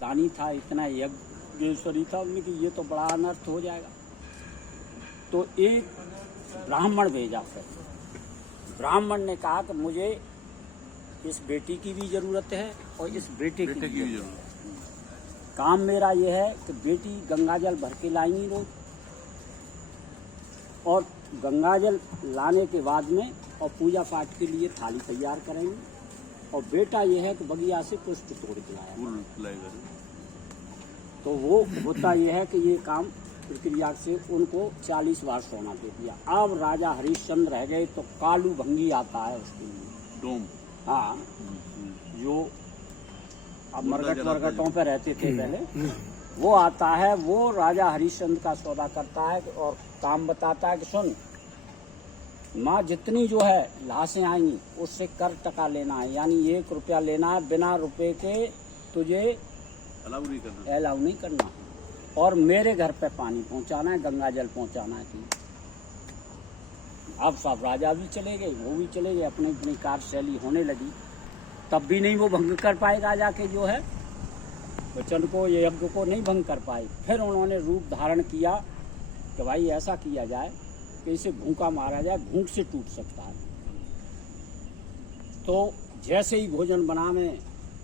दानी था, इतना यज्ञेश्वरी था, उनने कि ये तो बड़ा अनर्थ हो जाएगा। तो एक ब्राह्मण भेजा। फिर ब्राह्मण ने कहा कि मुझे इस बेटी की भी जरूरत है और इस बेटे की भी जरूरत है। काम मेरा ये है कि बेटी गंगाजल भर के लाएंगी रोज, और गंगाजल लाने के बाद में और पूजा पाठ के लिए थाली तैयार करेंगे, और बेटा ये है कि बगिया से पुष्प तोड़ के लाएगा। तो वो होता ये है कि ये काम प्रक्रिया से उनको 40 बार सोना दे दिया। अब राजा हरिश्चंद्र रह गए तो कालू भंगी आता है उसके लिए डोम। हाँ, जो अब मरघटों पे रहते थे पहले, वो आता है, वो राजा हरिश्चंद्र का सौदा करता है और काम बताता है कि सुन माँ, जितनी जो है लाशें आएंगी उससे कर टका लेना है, यानी 1 रुपया लेना है, बिना रुपए के तुझे अलाउ नहीं करना, और मेरे घर पे पानी पहुंचाना है, गंगा जल पहुंचाना है। अब सब राजा भी चले गए, वो भी चले गए, अपनी अपनी कार्यशैली होने लगी। तब भी नहीं वो भंग कर पाए राजा के जो है वचन को, ये यज्ञ को नहीं भंग कर पाए। फिर उन्होंने रूप धारण किया कि भाई ऐसा किया जाए कि इसे भूखा मारा जाए, भूख से टूट सकता है। तो जैसे ही भोजन बनावे,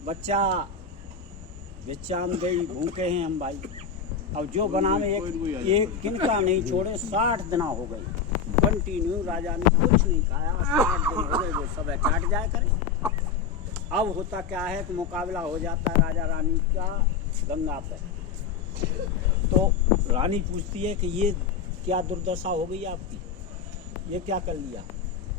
बच्चा बिच्चाम गई, भूखे हैं हम भाई। अब जो बनावे एक किनका नहीं छोड़े, 60 दिन हो गए कंटिन्यू, राजा ने कुछ नहीं खाया, 60 दिन हो गए, वो सब काट जाए करे। अब होता क्या है कि मुकाबला हो जाता है राजा रानी का गंगा पे। तो रानी पूछती है कि ये क्या दुर्दशा हो गई आपकी, ये क्या कर लिया?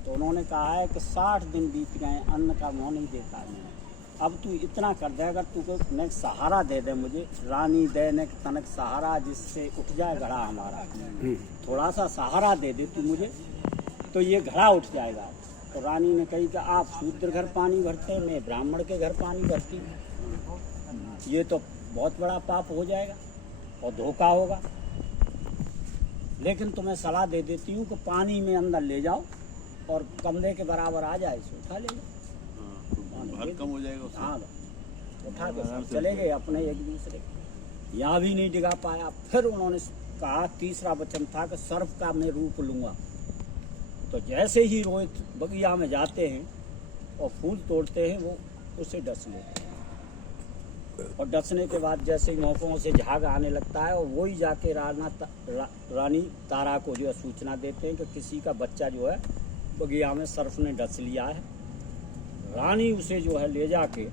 तो उन्होंने कहा है कि 60 दिन बीत गए, अन्न का मुँह नहीं देखा है मैंने। अब तू इतना कर दे, अगर तू को मैं सहारा दे दे मुझे, रानी देने तनक सहारा, जिससे उठ जाए घड़ा हमारा, थोड़ा सा सहारा दे दे तू मुझे, तो ये घड़ा उठ जाएगा। तो रानी ने कही कि आप शूद्र घर पानी भरते, मैं ब्राह्मण के घर पानी भरती हूँ, ये तो बहुत बड़ा पाप हो जाएगा और धोखा होगा। लेकिन तुम्हें सलाह दे देती हूँ कि पानी में अंदर ले जाओ और कंधे के बराबर आ जाए, इसे उठा ले जाओ, भार कम हो जाएगा। हाँ, उठा के चले गए अपने एक दूसरे, यहाँ भी नहीं डिगा पाया। फिर उन्होंने कहा, तीसरा वचन था कि सर्प का मैं रूप लूंगा। तो जैसे ही रोहित बगिया में जाते हैं और फूल तोड़ते हैं, वो उसे डस लेते हैं, और डसने के बाद जैसे ही नौकों से झाग आने लगता है, और वही जाके रानी तारा को जो है सूचना देते हैं कि किसी का बच्चा जो है बगिया में सर्प ने डस लिया है। रानी उसे जो है ले जाके,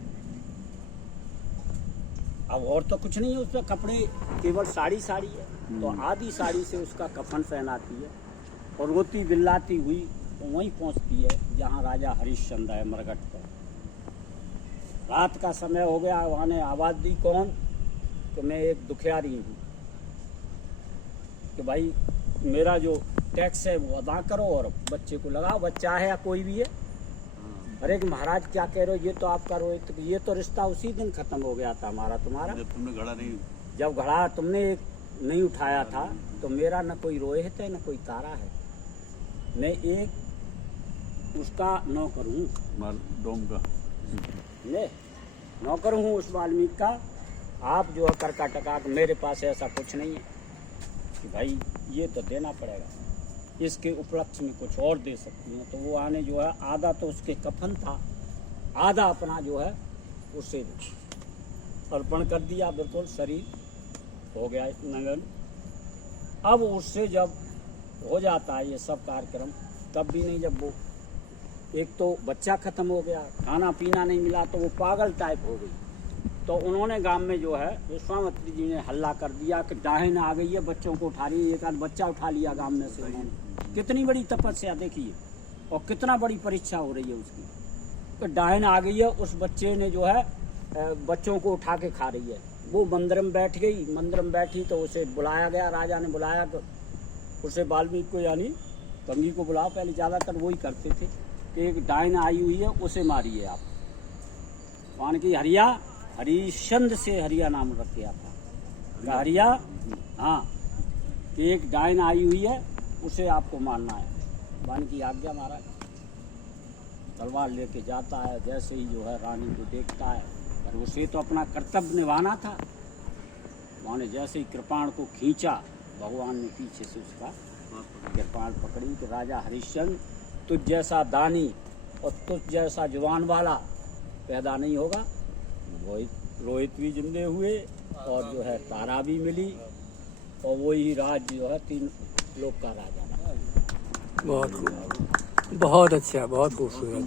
अब और तो कुछ नहीं है उसका, कपड़े केवल साड़ी है, तो आधी साड़ी से उसका कफन पहनाती है और रोती बिल्लाती हुई वहीं पहुंचती है जहां राजा हरिश्चंद्र है मरघट पर। रात का समय हो गया, वहां ने आवाज दी, कौन? तो मैं एक दुखियारी हूँ, कि भाई मेरा जो टैक्स है वो अदा करो और बच्चे को लगाओ, बच्चा है या कोई भी है। अरे कि महाराज क्या कह रहे हो, ये तो आपका रोहित, ये तो रिश्ता उसी दिन खत्म हो गया था हमारा तुम्हारा, जब घड़ा तुमने नहीं उठाया था, तो मेरा न कोई रोहित है न कोई तारा है, मैं एक उसका नौकर हूँ, डोम का नौकर हूँ उस वाल्मीकि का। आप जो है कर का टका, मेरे पास ऐसा कुछ नहीं है कि भाई ये तो देना पड़ेगा, इसके उपलक्ष्य में कुछ और दे सकती हैं। तो वो आने जो है, आधा तो उसके कफन था, आधा अपना जो है उसे अर्पण कर दिया, बिल्कुल शरीर हो गया नगन। अब उससे जब हो जाता है ये सब कार्यक्रम, तब भी नहीं, जब वो एक तो बच्चा खत्म हो गया, खाना पीना नहीं मिला, तो वो पागल टाइप हो गई। तो उन्होंने गांव में जो है विश्वामित्री जी ने हल्ला कर दिया कि डाहिन आ गई है, बच्चों को उठा रही है। एक आध बच्चा उठा लिया गांव में से उन्होंने। कितनी बड़ी तपस्या देखिए, और कितना बड़ी परीक्षा हो रही है उसकी, तो डाहिन आ गई है। उस बच्चे ने जो है बच्चों को उठा के खा रही है। वो मंदिर में बैठ गई, मंदिर में बैठी तो उसे बुलाया गया, राजा ने बुलाया, तो उसे वाल्मीकि को यानी कंगी को बुलाओ, पहले ज़्यादातर वही करते थे कि एक डायन आई हुई है उसे मारिए आप। कौन की? हरिया, हरिश्चंद्र से हरिया नाम रख दिया था हरिया। हाँ, एक डायन आई हुई है उसे आपको मारना है। वान की आज्ञा महाराज। तलवार लेके जाता है, जैसे ही जो है रानी को देखता है, और उसे तो अपना कर्तव्य निभाना था। उन्होंने जैसे ही कृपाण को खींचा, भगवान ने पीछे से उसका कृपाण पकड़ी कि राजा हरिश्चंद्र, तुझ जैसा दानी और तुझ जैसा जुबान वाला पैदा नहीं होगा। रोहित भी जिंदे हुए और जो है तारा भी मिली और वही राज जो है 3 लोक का राजा बना। बहुत खूब, बहुत अच्छा, बहुत खूबसूरत,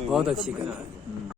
बहुत अच्छी कथा है।